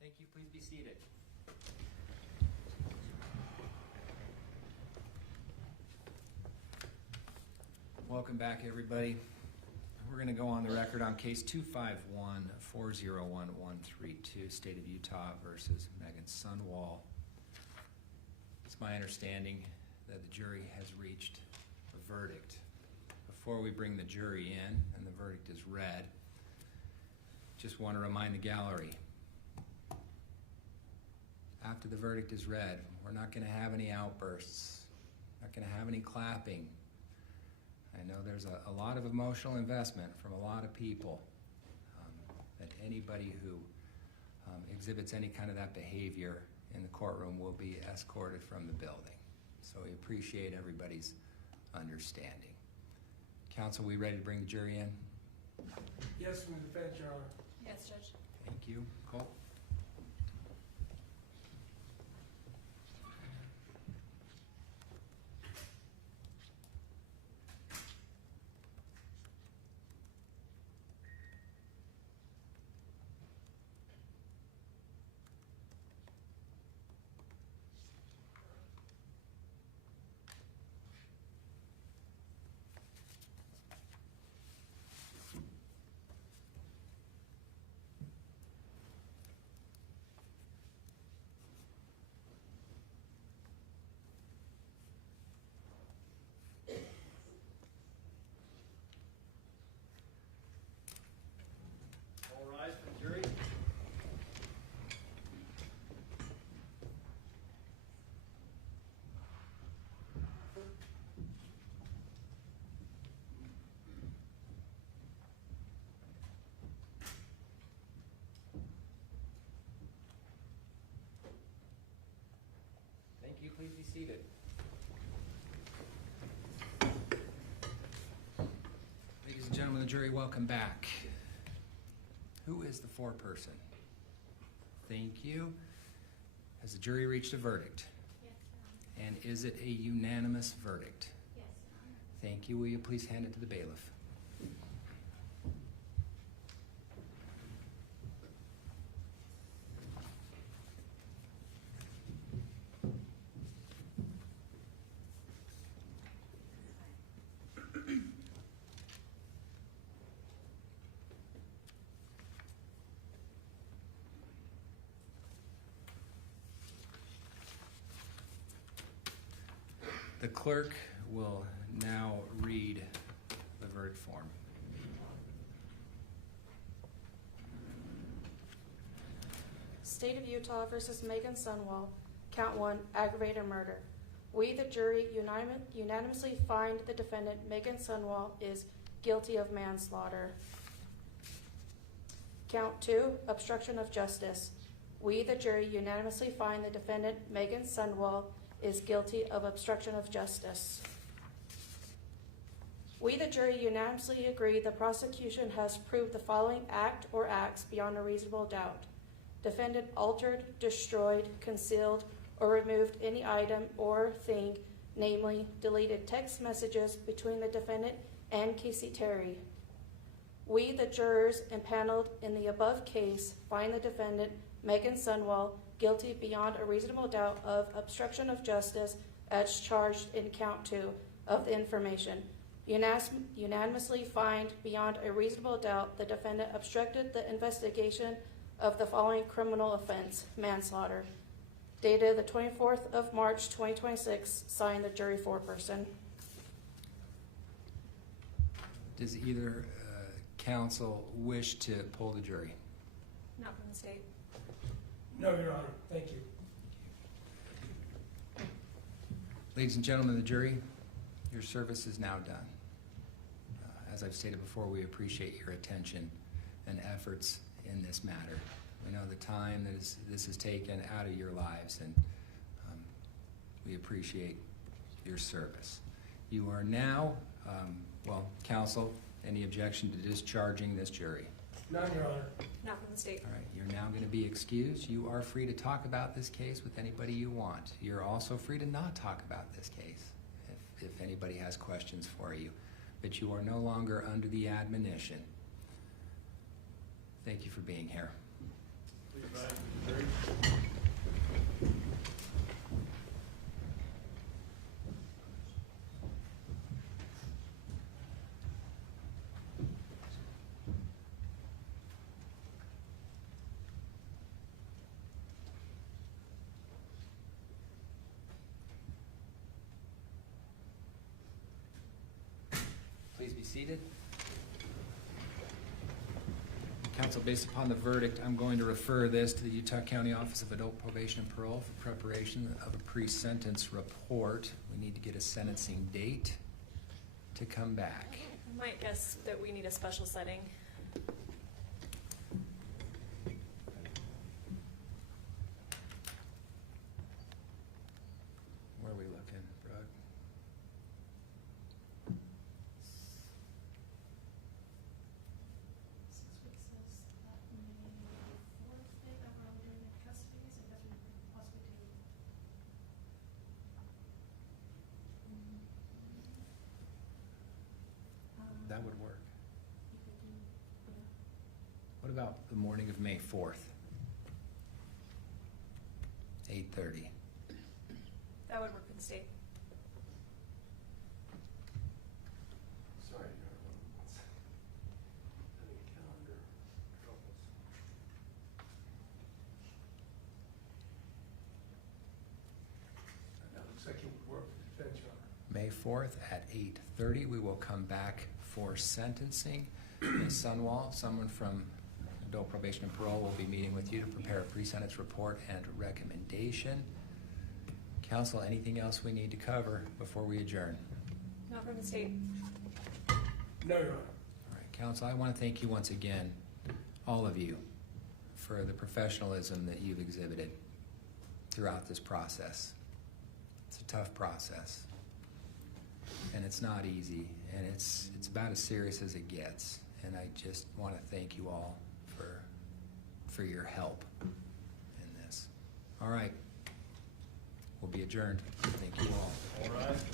Thank you. Please be seated. Welcome back, everybody. We're going to go on the record on case 251-401-132, State of Utah versus Meggan Sundwall. It's my understanding that the jury has reached a verdict. Before we bring the jury in and the verdict is read, just want to remind the gallery, after the verdict is read, we're not going to have any outbursts, not going to have any clapping. I know there's a lot of emotional investment from a lot of people, that anybody who exhibits any kind of that behavior in the courtroom will be escorted from the building. So we appreciate everybody's understanding. Counsel, we ready to bring the jury in? Yes, from the defense, Your Honor. Yes, Judge. Thank you. Cole? All rise for the jury. Thank you. Please be seated. Ladies and gentlemen of the jury, welcome back. Who is the foreperson? Thank you. Has the jury reached a verdict? Yes, Your Honor. And is it a unanimous verdict? Yes, Your Honor. Thank you. Will you please hand it to the bailiff? The clerk will now read the verdict form. State of Utah versus Meggan Sundwall, count 1, aggravated murder. We, the jury, unanimously find the defendant, Meggan Sundwall, is guilty of manslaughter. Count 2, obstruction of justice. We, the jury, unanimously find the defendant, Meggan Sundwall, is guilty of obstruction of justice. We, the jury, unanimously agree the prosecution has proved the following act or acts beyond a reasonable doubt. Defendant altered, destroyed, concealed, or removed any item or thing, namely deleted text messages between the defendant and Kacee Terry. We, the jurors impaneled in the above case, find the defendant, Meggan Sundwall, guilty beyond a reasonable doubt of obstruction of justice as charged in count 2 of the information. Unanimously find beyond a reasonable doubt the defendant obstructed the investigation of the following criminal offense, manslaughter. Dated the 24th of March 2026, signed the jury foreperson. Does either counsel wish to poll the jury? Not from the state. No, Your Honor. Thank you. Ladies and gentlemen of the jury, your service is now done. As I've stated before, we appreciate your attention and efforts in this matter. We know the time that this has taken out of your lives, and we appreciate your service. You are now, counsel, any objection to discharging this jury? None, Your Honor. Not from the state. All right, you're now going to be excused. You are free to talk about this case with anybody you want. You're also free to not talk about this case if anybody has questions for you. But you are no longer under the admonition. Thank you for being here. Please rise for the jury. Please be seated. Counsel, based upon the verdict, I'm going to refer this to the Utah County Office of Adult Probation and Parole for preparation of a pre-sentence report. We need to get a sentencing date to come back. I might guess that we need a special setting. Where are we looking, Brooke? That would work. What about the morning of May 4th? 8:30. That would work for the state. Sorry, Your Honor. I need calendar troubles. That looks like it would work for the defense, Your Honor. May 4th at 8:30, we will come back for sentencing. Ms. Sundwall, someone from Adult Probation and Parole will be meeting with you to prepare a pre-sentence report and recommendation. Counsel, anything else we need to cover before we adjourn? Not from the state. No, Your Honor. All right, counsel, I want to thank you once again, all of you, for the professionalism that you've exhibited throughout this process. It's a tough process, and it's not easy, and it's about as serious as it gets. And I just want to thank you all for your help in this. All right, we'll be adjourned. Thank you all. All rise.